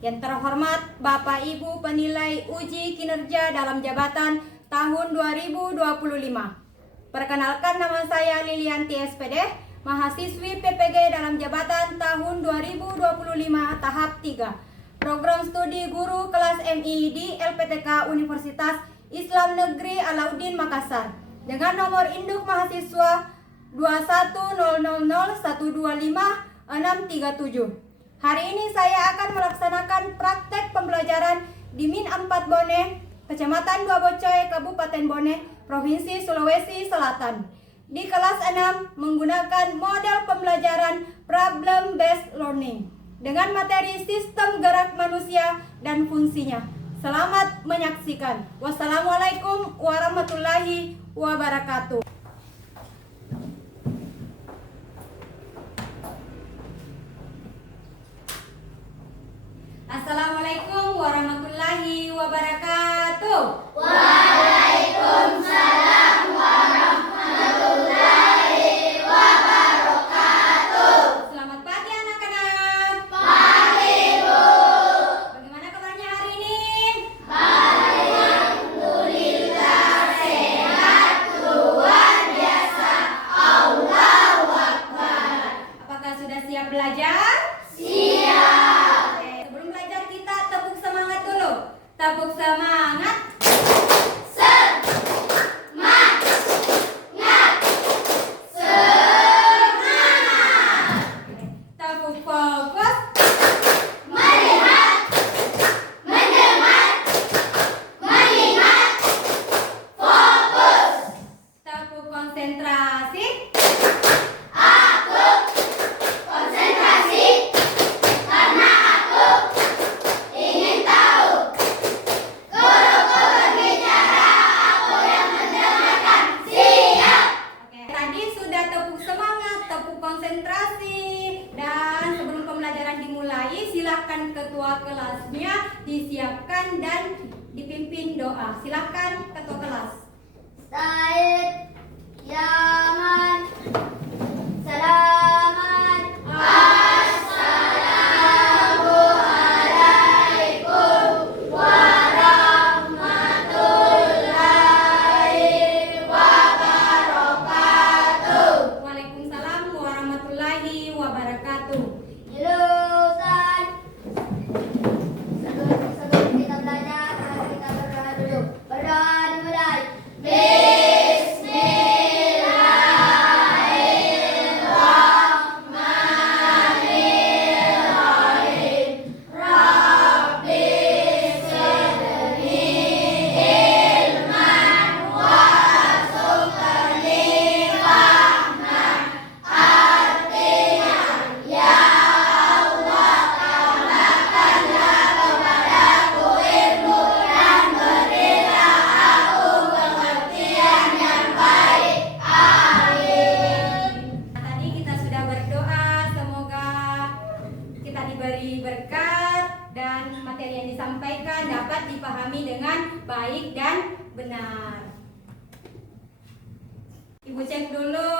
Yang terhormat Bapak Ibu penilai uji kinerja dalam jabatan tahun 2025. Perkenalkan, nama saya Lilianti SPD, mahasiswi PPG dalam jabatan tahun 2025 tahap 3. Program studi guru kelas MI di LPTK Universitas Islam Negeri Alauddin Makassar dengan nomor induk mahasiswa 21000125637. Hari ini saya akan melaksanakan praktek pembelajaran di Min 4 Bone, Kecamatan Dua Bocoy, Kabupaten Bone, Provinsi Sulawesi Selatan. Di kelas 6 menggunakan model pembelajaran problem based learning dengan materi sistem gerak manusia dan fungsinya. Selamat menyaksikan. Wassalamualaikum warahmatullahi wabarakatuh. Assalamualaikum warahmatullahi wabarakatuh. Waalaikumsalam warahmatullahi wabarakatuh. Selamat pagi anak-anak. Pagi, Bu. Bagaimana kabarnya hari ini? Alhamdulillah sehat, luar biasa. Allahu Akbar. Apakah sudah siap belajar? Siap. Oke, sebelum belajar kita tepuk semangat dulu. Tepuk semangat. Semangat. Semangat. Tepuk fokus. Melihat, mendengar, mengingat, fokus. Tepuk konsentrasi. Aku konsentrasi karena aku ingin tahu. Guruku berbicara, aku yang mendengarkan. Siap. Oke, tadi sudah tepuk semangat, tepuk konsentrasi. Dan sebelum pembelajaran dimulai, silakan ketua kelasnya disiapkan dan dipimpin doa. Silakan ketua kelas. Said, Yaman, Selamat, Assalamualaikum warahmatullahi wabarakatuh. Waalaikumsalam warahmatullahi wabarakatuh. Lulusan. Sebelum kita belajar, mari kita berdoa dulu. Berdoa dimulai. Bismillahirrahmanirrahim. Rabbi zidni ilman warzuqni fahman. Artinya, ya Allah, tambahkanlah kepadaku ilmu dan berilah aku pengertian yang baik. Amin. Tadi kita sudah berdoa, semoga kita diberi berkat dan materi yang disampaikan dapat dipahami dengan baik dan benar. Ibu cek dulu,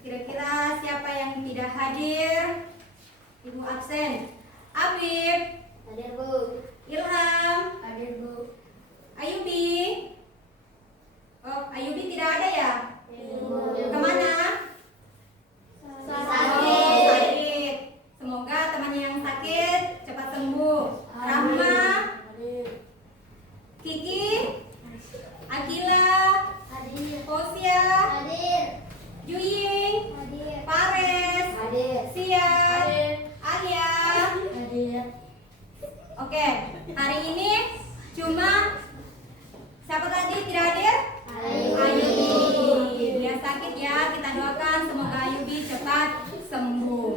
kira-kira siapa yang tidak hadir? Ibu absen. Afif, Hadir, Bu. Ilham, Hadir, Bu. Ayubi. Oh, Ayubi tidak ada ya? Bu. Kemana? Sakit. Sakit. Semoga temannya yang sakit cepat sembuh. Rahma, Kiki, Akila, Hadir. Posya, Hadir. Juying, Hadir. Pares, Hadir. Sian, Hadir. Alia. Hadir. Oke, hari ini cuma siapa tadi tidak hadir? Ayubi. Dia sakit ya, kita doakan semoga Ayubi cepat sembuh.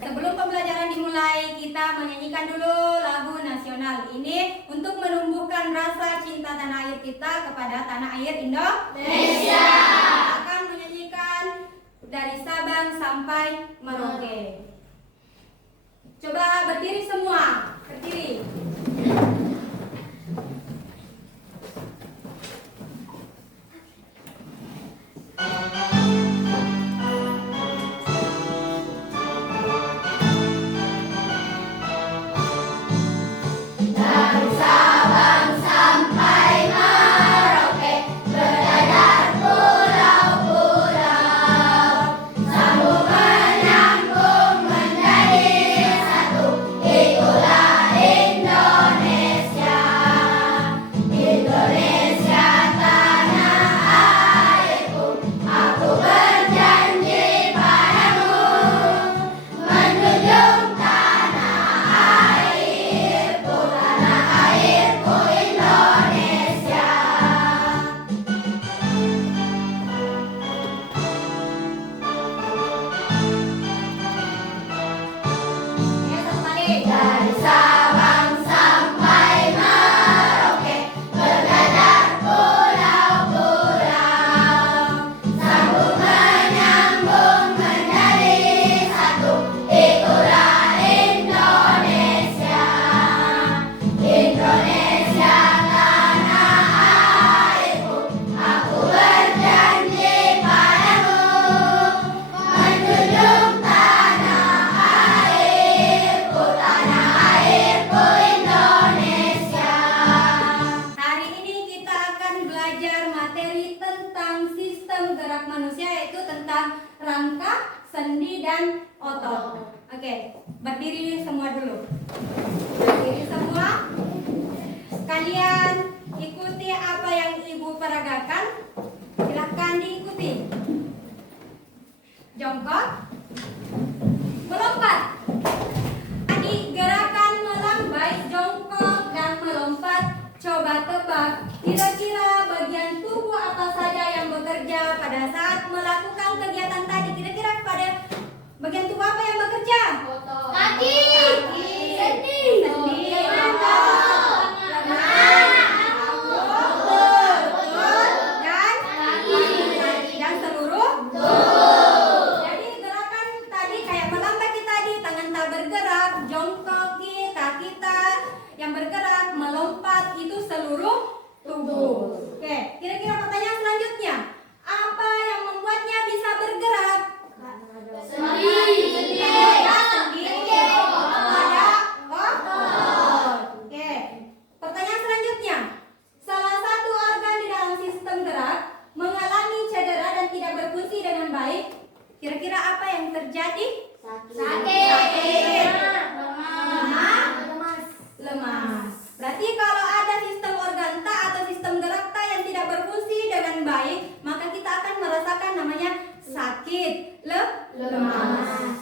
Sebelum pembelajaran dimulai, kita menyanyikan dulu lagu nasional ini untuk menumbuhkan rasa cinta tanah air kita kepada tanah air Indonesia. Akan menyanyikan dari Sabang sampai Merauke. Coba berdiri semua, berdiri. manusia, yaitu tentang rangka, sendi, dan otot. Oke, berdiri semua dulu. Berdiri semua. Kalian ikuti apa yang ibu peragakan. Silahkan diikuti. Jongkok, melompat. Tadi gerakan melambai, jongkok, dan melompat. Coba tebak, kira-kira bagian tubuh apa saja yang bekerja pada saat melakukan kegiatan tadi? Kira-kira pada bagian tubuh apa yang bekerja? Kaki. Sendi. Mantap. Dan seluruh. Jadi gerakan tadi kayak melambai kita tadi, tangan tak bergerak, jongkok, kaki tak yang bergerak, melompat, itu seluruh tubuh. Oke, kira-kira pertanyaan selanjutnya, apa yang membuatnya bisa bergerak? Sendi. Ada sendi, ada otot. Oke, pertanyaan selanjutnya, salah satu organ di dalam sistem gerak mengalami cedera dan tidak berfungsi dengan baik. Kira-kira apa yang terjadi? Sakit. Lemas. Berarti kalau ada sistem organ tak atau sistem gerak tak yang tidak berfungsi dengan baik, maka kita akan merasakan namanya sakit, lemas.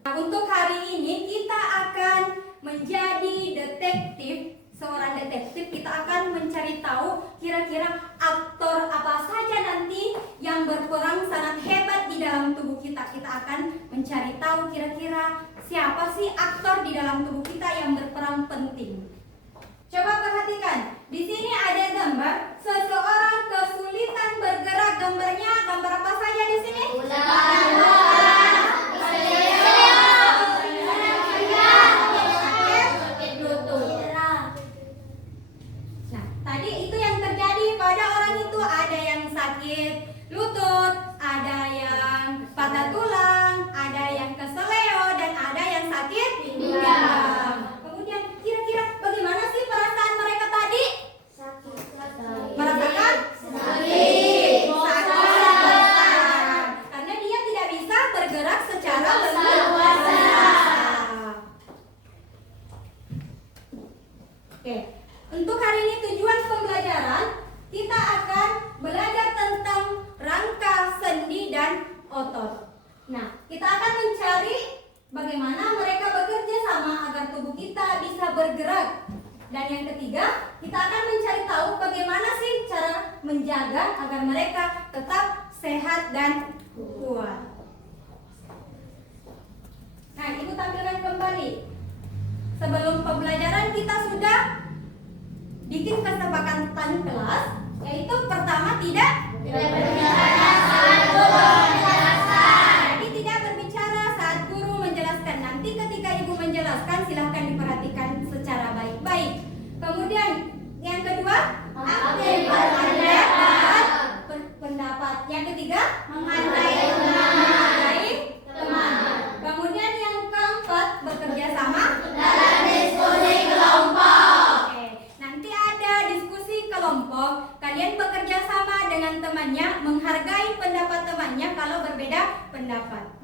Nah, untuk hari ini kita akan menjadi detektif. Seorang detektif, kita akan mencari tahu kira-kira aktor apa saja nanti yang berperan sangat hebat di dalam tubuh kita. Kita akan mencari tahu kira-kira siapa sih aktor di dalam tubuh kita yang berperan penting. Coba perhatikan, di sini ada gambar seseorang kesulitan bergerak. Gambarnya gambar apa saja di sini? Nah, tadi itu yang terjadi pada orang itu, ada yang sakit lutut, ada yang patah tulang, ada yang keseleo, dan ada yang sakit pinggang. Kemudian kira-kira bagaimana sih perasaan mereka tadi? Merasakan sakit. Karena dia tidak bisa bergerak secara leluasa. Oke, untuk hari ini tujuan pembelajaran kita akan belajar tentang rangka, sendi, dan otot. Nah, kita akan mencari bagaimana mereka bekerja sama agar tubuh kita bisa bergerak. Dan yang ketiga, kita akan mencari tahu bagaimana sih cara menjaga agar mereka tetap sehat dan kuat. Nah, ibu tampilkan kembali. Sebelum pembelajaran kita sudah bikin kesepakatan kelas, yaitu pertama tidak berbicara saat guru menjelaskan. Jadi tidak berbicara saat guru menjelaskan. Nanti ketika ibu menjelaskan silahkan diperhatikan secara baik-baik. Kemudian yang kedua, aktif pendapat. Yang ketiga, menghargai teman. Kemudian yang keempat, bekerja sama dalam diskusi kelompok. Oke, nanti ada diskusi kelompok. Kalian bekerja sama dengan temannya, menghargai pendapat temannya kalau berbeda pendapat.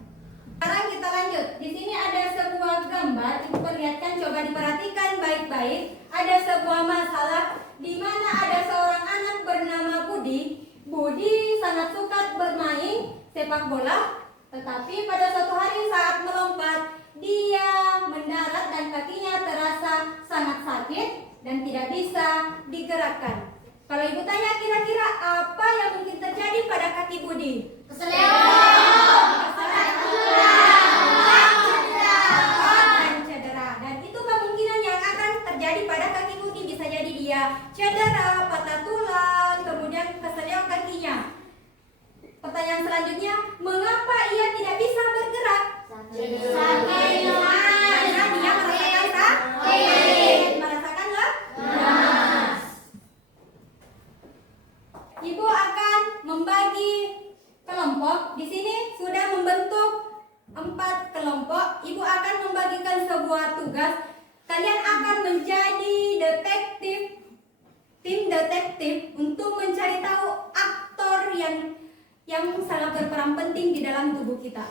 Sekarang kita lanjut. Di sini ada sebuah gambar, ibu perlihatkan, coba diperhatikan baik-baik. Ada sebuah masalah di mana ada seorang anak bernama Budi. Budi sangat suka bermain sepak bola, tetapi pada suatu hari saat melompat, dia mendarat dan kakinya terasa sangat sakit dan tidak bisa digerakkan. Kalau ibu tanya kira-kira apa yang mungkin terjadi pada kaki Budi? Cedera. Dan itu kemungkinan yang akan terjadi pada kaki Budi. Bisa jadi dia cedera, patah tulang, kemudian keseleo kakinya. Pertanyaan selanjutnya, mengapa ia tidak bisa bergerak? Karena dia merasakan sakit. Merasakan lemas. Ibu akan membagi kelompok. Di sini sudah membentuk 4 kelompok. Ibu akan membagikan sebuah tugas. Kalian akan menjadi detektif, tim detektif untuk mencari tahu aktor yang yang sangat berperan penting di dalam tubuh kita.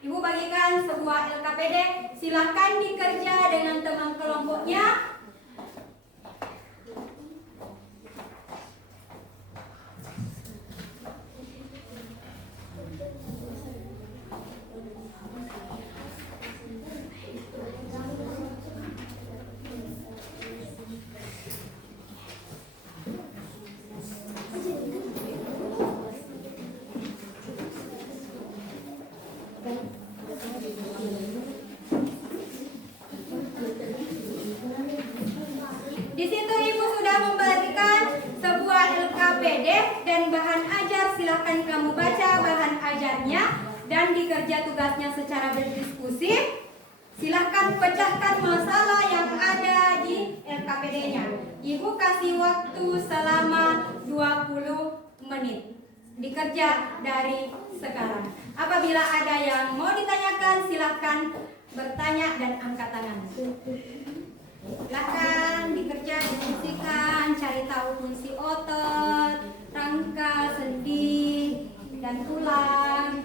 Ibu bagikan sebuah LKPD, silakan dikerja dengan teman kelompoknya. Di situ ibu sudah memberikan sebuah LKPD dan bahan ajar. Silakan kamu baca bahan ajarnya dan dikerja tugasnya secara berdiskusi. Silakan pecahkan masalah yang ada di LKPD-nya. Ibu kasih waktu selama 20 menit. Dikerja dari sekarang. Apabila ada yang mau ditanyakan, silakan bertanya dan angkat tangan. Silakan dikerja, diskusikan, cari tahu fungsi otot, rangka, sendi, dan tulang,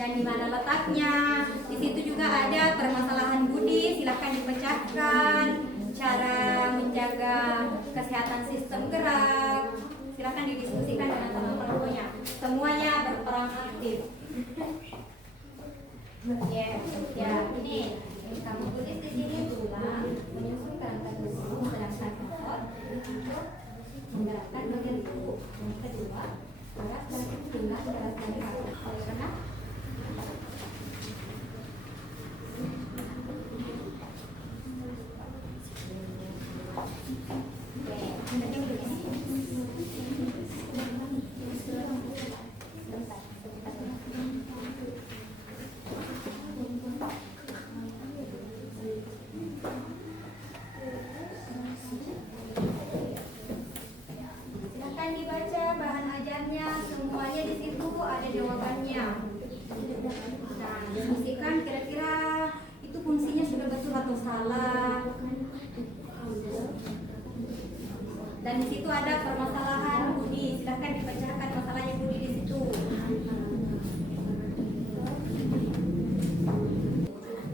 dan di mana letaknya. Di situ juga ada permasalahan budi, silakan dipecahkan, cara menjaga kesehatan sistem gerak, silakan didiskusikan dengan teman kelompoknya. Semuanya berperan aktif. Ya, ini kamu tulis di sini tulang menyusun kerangka tubuh berdasarkan otot untuk menggerakkan bagian tubuh. Yang kedua, gerak dan tulang gerak dari otot. Karena silakan dibaca bahan ajarnya, semuanya di situ ada jawabannya. Nah, diskusikan kira-kira itu fungsinya sudah betul atau salah. Dan di situ ada permasalahan budi, silakan dipecahkan masalahnya budi di situ.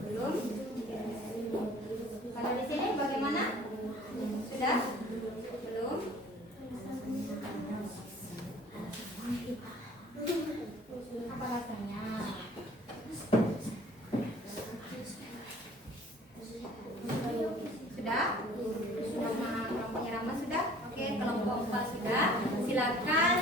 Belum? Kalau di sini bagaimana? Sudah? Belum? Apa rasanya? Sudah? Kelompoknya Rama sudah? Oke, kelompok 4 sudah. Silakan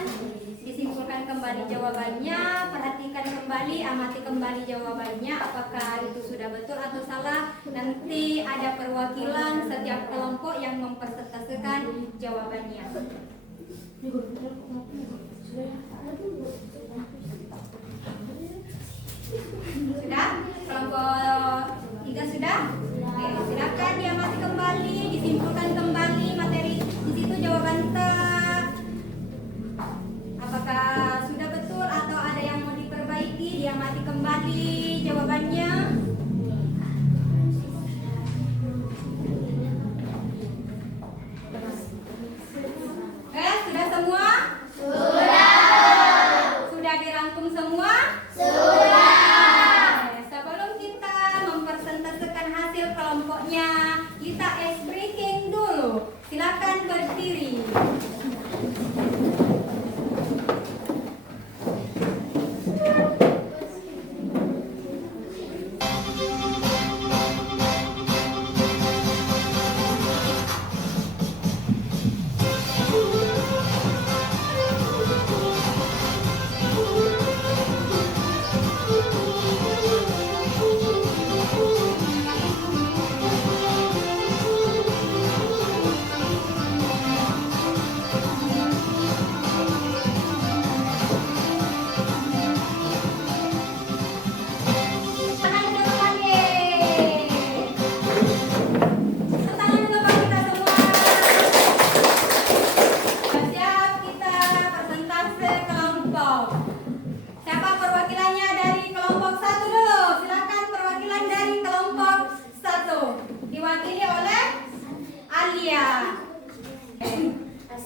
disimpulkan kembali jawabannya, perhatikan kembali, amati kembali jawabannya, apakah itu sudah betul atau salah. Nanti ada perwakilan setiap kelompok yang mempresentasikan jawabannya. Sudah? Kelompok 3 sudah? Oke, silakan diamati kembali, disimpulkan kembali materi di situ jawaban apakah sudah betul atau ada yang mau diperbaiki, diamati kembali jawabannya. Sudah semua? Sudah.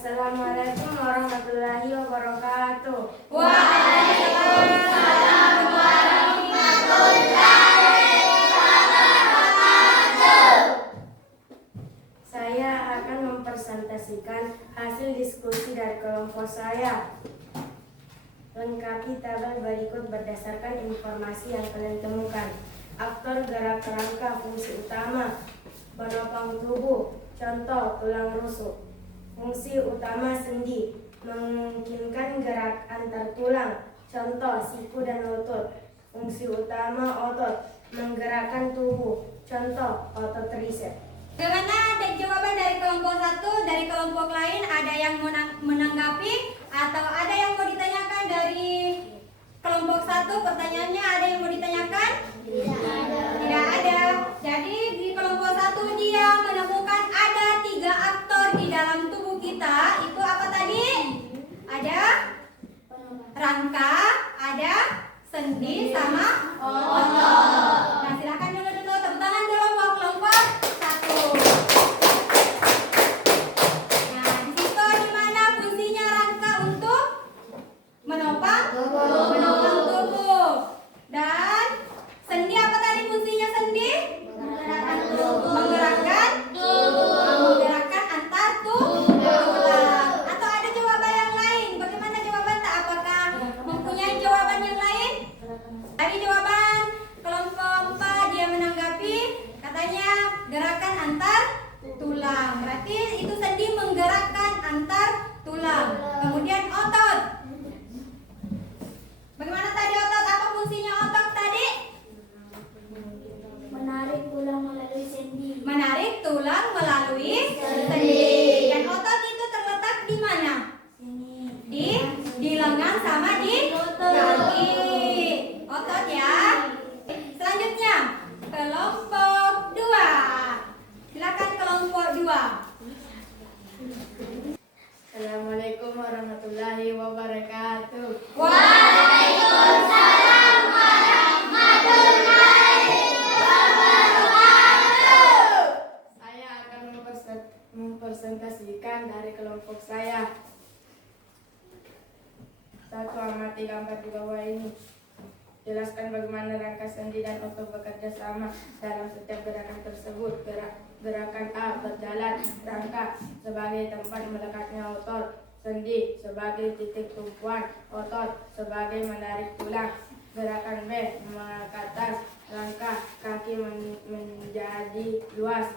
Assalamualaikum warahmatullahi wabarakatuh. Waalaikumsalam Saya akan mempresentasikan hasil diskusi dari kelompok saya. Lengkapi tabel berikut berdasarkan informasi yang kalian temukan. Aktor gerak kerangka, fungsi utama, penopang tubuh, contoh tulang rusuk. Fungsi utama sendi, memungkinkan gerak antar tulang, contoh siku dan lutut. Fungsi utama otot, menggerakkan tubuh, contoh otot tricep. Bagaimana jawaban dari kelompok satu, dari kelompok lain? Ada yang menanggapi atau ada yang mau ditanyakan dari kelompok satu? Pertanyaannya ada yang mau ditanyakan? Tidak ada. Jadi di kelompok satu dia menemukan ada 3 aktor di dalam tubuh kita. Itu apa tadi? Ada rangka, ada sendi sama otot. Nah, silakan dulu tepuk tangan dulu buat kelompok satu. Nah, di situ di mana fungsinya rangka untuk menopang tubuh. Dan sendi apa tadi fungsinya sendi? Menggerakkan antar tulang. Atau ada jawaban yang lain? Bagaimana jawaban? Apakah mempunyai jawaban yang lain? Tadi jawaban kelompok 4 dia menanggapi katanya gerakan antar tulang. Berarti itu sendi menggerakkan antar tulang. Kemudian otot. Bagaimana tadi otot? Apa fungsinya otot tadi? Menarik tulang melalui sendi. Menarik tulang melalui sendi. Dan otot itu terletak di mana? Di lengan sama di kaki. Otot ya. Selanjutnya kelompok 2. Silakan kelompok 2. Assalamualaikum warahmatullahi wabarakatuh. Waalaikumsalam warahmatullahi wabarakatuh. Saya akan mempresentasikan dari kelompok saya. 1. Amati gambar di bawah ini. Jelaskan bagaimana rangka sendi dan otot bekerja sama dalam setiap gerakan tersebut. Gerakan A, berjalan. Rangka sebagai tempat melekatnya otot, sendi sebagai titik tumpuan otot sebagai menarik tulang. Gerakan B, mengangkat ke atas. Rangka kaki menjadi luas,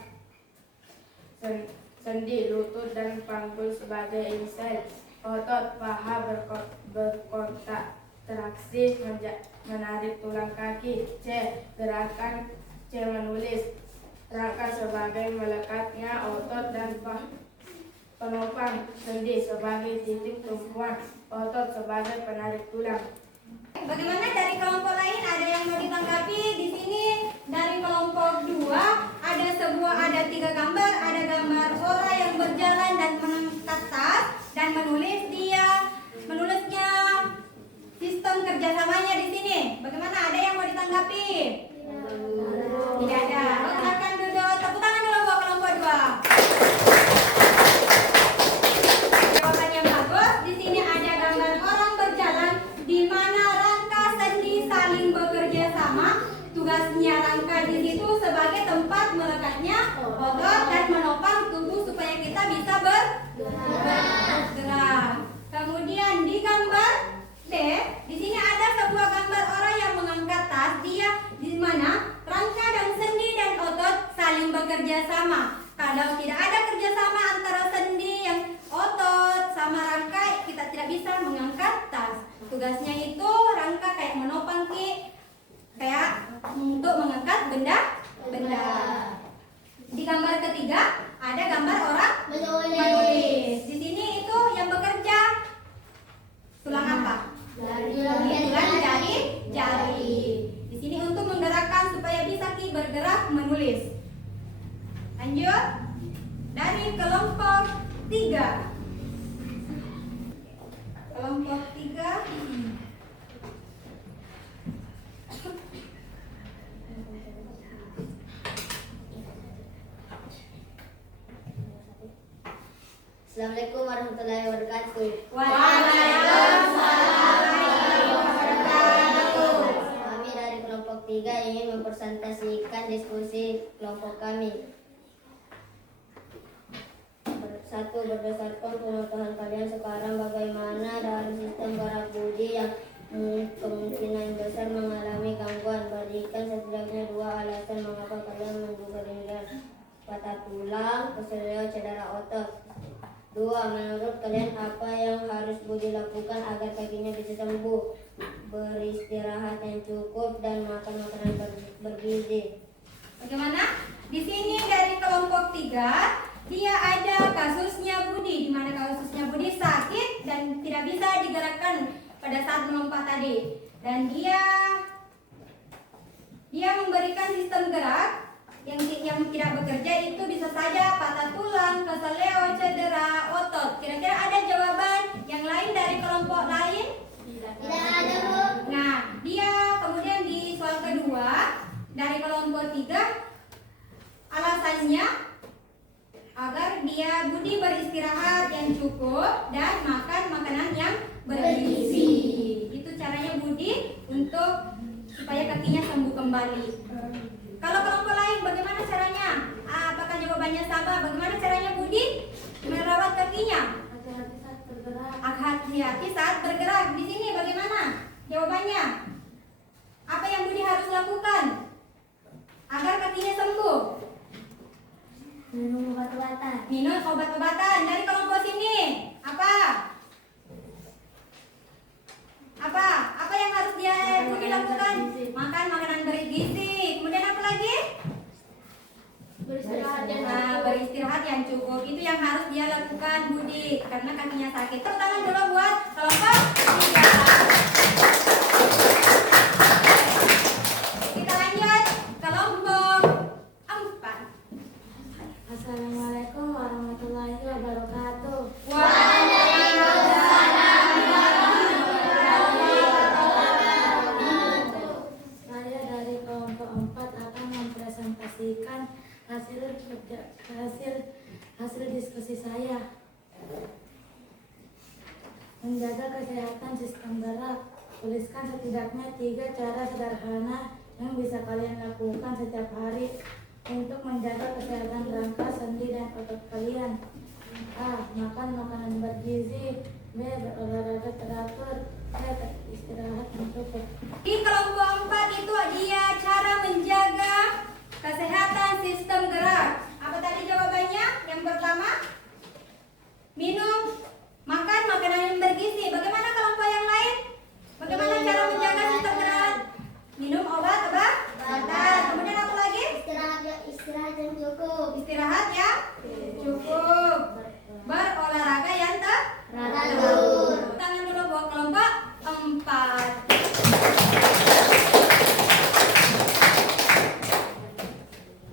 sendi lutut dan panggul sebagai insel. Otot paha berkontak traksi menarik tulang kaki. C, gerakan C, menulis. Rangka sebagai melekatnya otot dan penopang, sendi sebagai titik tumpuan otot sebagai penarik tulang. Bagaimana dari kelompok lain? Ada yang mau ditanggapi? Di sini dari kelompok 2 ada 3 gambar. Ada gambar orang yang berjalan dan mengangkat tas dan menulisnya sistem kerjasamanya di sini. Bagaimana? Ada yang mau ditanggapi? Tidak ada. Silakan duduk. Tepuk tangan dulu buat kelompok 2. Jawaban yang bagus. Di sini ada gambar orang berjalan di mana rangka sendi saling bekerja sama. Tugasnya rangka di situ sebagai tempat melekatnya otot dan menopang tubuh supaya kita bisa bergerak. Kemudian di gambar D, di sini ada sebuah gambar orang yang mengangkat tas. Dia di mana rangka dan sendi dan otot saling bekerja sama. Kalau tidak ada kerjasama antara sendi yang otot sama rangka, kita tidak bisa mengangkat tas. Tugasnya itu rangka kayak menopang kayak untuk mengangkat benda. Di gambar ketiga ada gambar orang menulis. Di sini itu yang bekerja tulang apa? Tulang jari. Di sini untuk menggerakkan supaya bisa bergerak menulis. Lanjut dari kelompok 3. Kelompok 3. Assalamualaikum warahmatullahi wabarakatuh. Waalaikumsalam warahmatullahi wabarakatuh. Kami dari kelompok 3 ingin mempresentasikan diskusi kelompok kami. Satu, berdasarkan pengetahuan kalian sekarang, bagaimana dari sistem gerak budi yang kemungkinan besar mengalami gangguan? Berikan setidaknya 2 alasan mengapa kalian menduga demikian. Patah tulang, keseleo, cedera otot. 2. Menurut kalian apa yang harus Budi lakukan agar kakinya bisa sembuh? Beristirahat yang cukup dan makan makanan bergizi. Bagaimana? Di sini dari kelompok 3 dia ada kasusnya Budi, di mana kasusnya Budi sakit dan tidak bisa digerakkan pada saat melompat tadi. Dan dia memberikan sistem gerak yang tidak bekerja itu bisa saja patah tulang, keseleo, cedera otot. Kira-kira ada jawaban yang lain dari kelompok lain? Tidak ada, Bu. Nah, dia kemudian di soal kedua dari kelompok 3 alasannya agar dia Budi beristirahat yang cukup dan makan makanan yang bergizi. Itu caranya Budi untuk supaya kakinya sembuh kembali. Kalau kelompok lain bagaimana caranya? Apakah jawabannya sama? Bagaimana caranya Budi merawat kakinya? Hati-hati saat bergerak. Di sini bagaimana jawabannya? Apa yang Budi harus lakukan agar kakinya sembuh? Minum obat-obatan. Minum obat-obatan. Dari kelompok sini apa? Apa yang harus dia Budi lakukan? Makan makanan bergizi. Kemudian apa lagi? Beristirahat yang cukup. Itu yang harus dia lakukan Budi karena kakinya sakit. Tepuk tangan dulu buat kelompok 3. Kita lanjut kelompok 4. Assalamualaikum warahmatullahi wabarakatuh. Waalaikumsalam warahmatullahi wabarakatuh. Saya dari kelompok 4 akan mempresentasikan hasil diskusi saya. Menjaga kesehatan sistem gerak. Tuliskan setidaknya 3 cara sederhana yang bisa kalian lakukan setiap hari untuk menjaga kesehatan rangka, sendi, dan otot kalian. A. Makan makanan bergizi. B. Berolahraga teratur. C. Istirahat yang cukup. Di kelompok 4 itu dia cara menjaga kesehatan sistem gerak. Apa tadi jawabannya? Yang pertama, minum, makan makanan yang bergizi. Bagaimana kelompok yang lain? Bagaimana cara menjaga sistem gerak? Minum obat-obatan. Kemudian apa lagi? Istirahat yang cukup. Istirahat ya cukup. Berolahraga yang Teratur. Tangan dulu buat kelompok 4.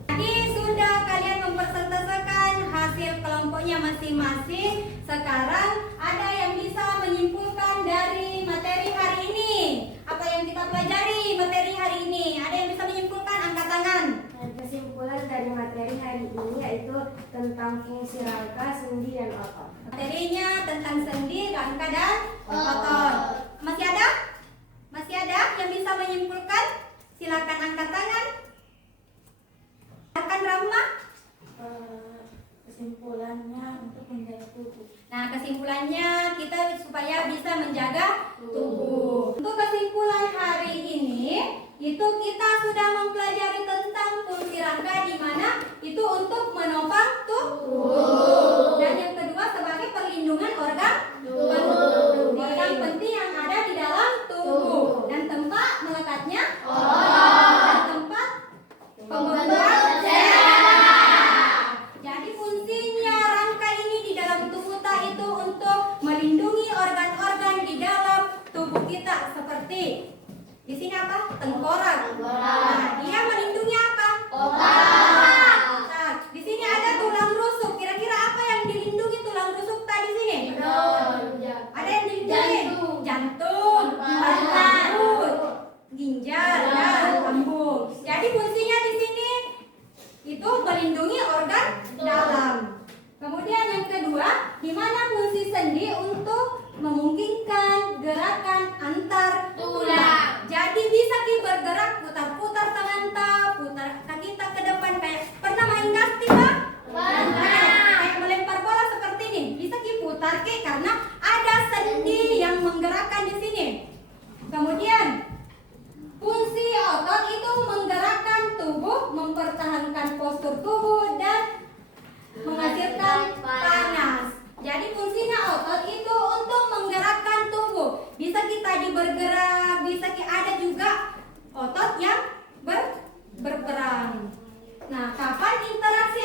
Tadi sudah kalian mempresentasikan hasil kelompoknya masing-masing. Sekarang ada yang bisa menyimpulkan dari materi hari ini. Apa yang kita pelajari materi hari ini? Ada yang bisa menyimpulkan? Angkat tangan. Kesimpulan dari materi hari ini yaitu tentang fungsi rangka, sendi, dan otot. Materinya tentang sendi, rangka, dan otot. Masih ada? Masih ada yang bisa menyimpulkan? Silakan angkat tangan. Akan Rahma. Kesimpulannya untuk menjaga tubuh. Nah, kesimpulannya kita supaya bisa menjaga tubuh. Untuk kesimpulan hari ini, itu kita sudah mempelajari tentang fungsi rangka di mana itu untuk menopang tubuh. Dan yang kedua sebagai perlindungan organ penting yang ada di dalam tubuh. Dan tempat melekatnya dan tempat pembuat cairan. Jadi fungsinya rangka ini di dalam tubuh kita itu untuk melindungi organ-organ di dalam tubuh kita seperti di sini apa? Tengkorak. Nah, dia melindungi apa? Otak. Di sini ada tulang rusuk. Kira-kira apa yang dilindungi tulang rusuk tadi sini? Ada yang dilindungi? Jantung, paru-paru, ginjal, dan lambung. Jadi fungsinya di sini itu melindungi organ dalam. Kemudian yang kedua, di mana fungsi sendi untuk memungkinkan gerakan antar tulang. Jadi bisa kita bergerak putar-putar tangan ta, putar kaki ta ke depan kayak pernah main gasting Pak? Kayak melempar bola seperti ini. Bisa kita putar karena ada sendi yang menggerakkan di sini. Kemudian fungsi otot itu menggerakkan tubuh, mempertahankan postur tubuh dan menghasilkan panas. Jadi fungsinya otot itu untuk menggerakkan tubuh. Bisa kita bergerak, bisa kita ada juga otot yang berperang. Nah, kapan interaksi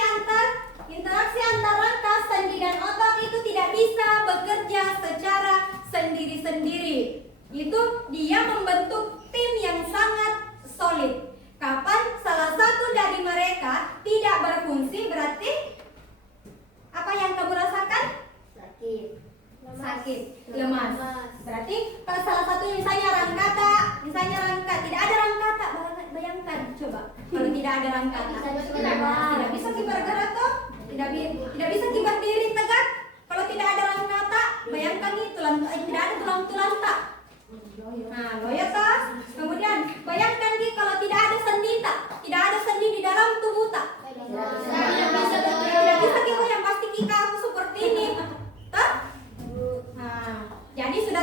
antara rangka, sendi dan otot itu tidak bisa bekerja secara sendiri-sendiri. Itu dia membentuk tim yang sangat solid. Kapan salah satu dari mereka tidak berfungsi, berarti apa yang kamu rasakan? Sakit, lemas. Berarti kalau salah satunya misalnya rangkata, tidak ada rangkata, bayangkan coba. Kalau tidak ada rangkata, tidak bisa kita bergerak toh, tidak bisa kita berdiri tegak. Kalau tidak ada rangkata, bayangkan nih tidak ada tulang-tulang tak. Nah, loyo toh. Kemudian bayangkan nih kalau tidak ada sendi tak, tidak ada sendi di dalam tubuh tak. Tidak bisa kita yang pasti kita seperti ini. Nah, jadi sudah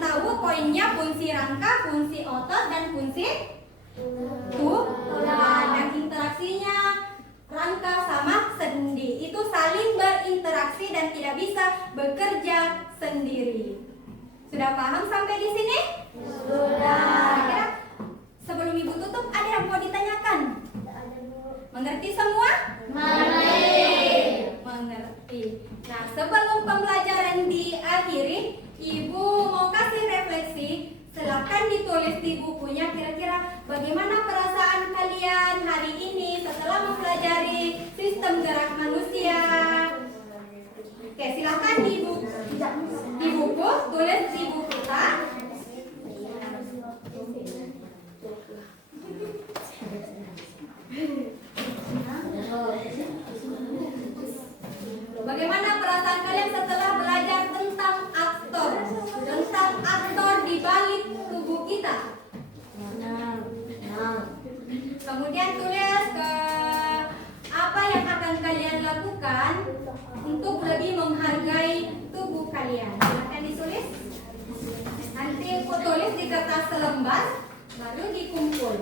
tahu poinnya fungsi rangka, fungsi otot dan fungsi tulang. Dan interaksinya rangka sama sendi itu saling berinteraksi dan tidak bisa bekerja sendiri. Sudah paham sampai di sini? Sudah. Sebelum Ibu tutup ada yang mau ditanyakan? Mengerti semua? Mengerti. Nah, sebelum pembelajaran diakhiri, Ibu mau kasih refleksi. Silakan ditulis di bukunya kira-kira bagaimana perasaan kalian hari ini setelah mempelajari sistem gerak manusia. Oke, silakan di buku tulis di buku kita. Bagaimana perasaan kalian setelah belajar tentang aktor di balik tubuh kita? Kemudian tulis ke apa yang akan kalian lakukan untuk lebih menghargai tubuh kalian. Silakan ditulis. Nanti tulis di kertas selembar, baru dikumpul.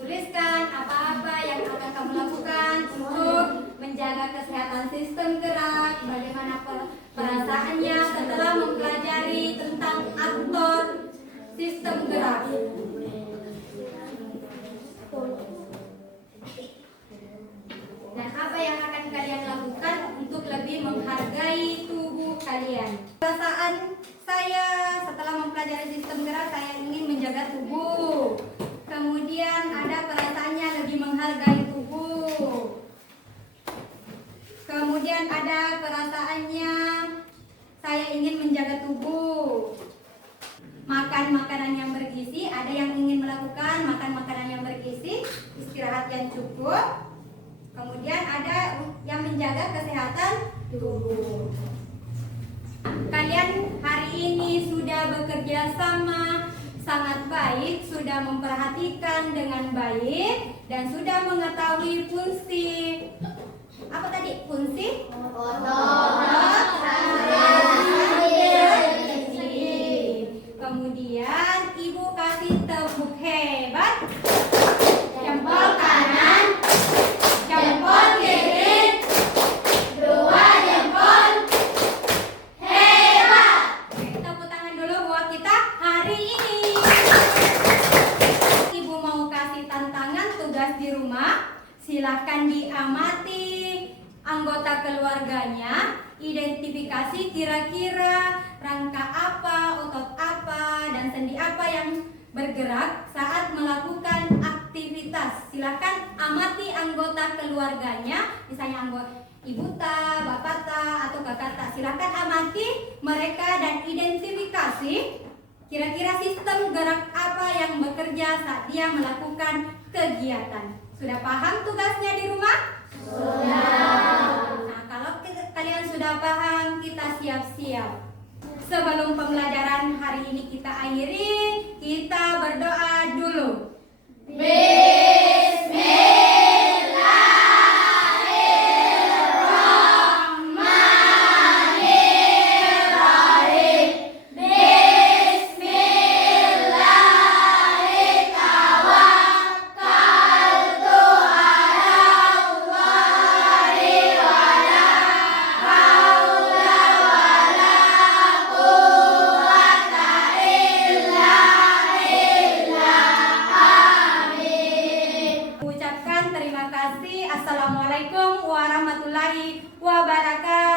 Tuliskan apa-apa yang akan kamu lakukan untuk menjaga kesehatan sistem gerak, bagaimana perasaannya setelah mempelajari tentang aktor sistem gerak. Dan apa yang akan kalian lakukan untuk lebih menghargai tubuh kalian. Perasaan saya setelah mempelajari sistem gerak, saya ingin menjaga tubuh. Kemudian ada perasaannya lebih menghargai tubuh. Kemudian ada perasaannya saya ingin menjaga tubuh. Makan makanan yang bergizi, ada yang ingin melakukan makan makanan yang bergizi, istirahat yang cukup. Kemudian ada yang menjaga kesehatan tubuh. Kalian hari ini sudah bekerja sama sangat baik, sudah memperhatikan dengan baik dan sudah mengetahui fungsi apa tadi? Fungsi otot, kemudian Ibu kasih tepuk hebat. Jempol kanan, jempol kiri, dua jempol. Hebat. Tepuk tangan dulu buat kita hari ini. Ibu mau kasih tantangan tugas di rumah. Silahkan diamati anggota keluarganya, identifikasi kira-kira rangka apa, otot apa, dan sendi apa yang bergerak saat melakukan aktivitas beraktivitas. Silakan amati anggota keluarganya, misalnya anggota ibu ta, bapak ta, atau kakak ta. Silakan amati mereka dan identifikasi kira-kira sistem gerak apa yang bekerja saat dia melakukan kegiatan. Sudah paham tugasnya di rumah? Sudah. Nah, kalau kalian sudah paham, kita siap-siap. Sebelum pembelajaran hari ini kita akhiri, kita berdoa dulu. Ucapkan terima kasih. Assalamualaikum warahmatullahi wabarakatuh.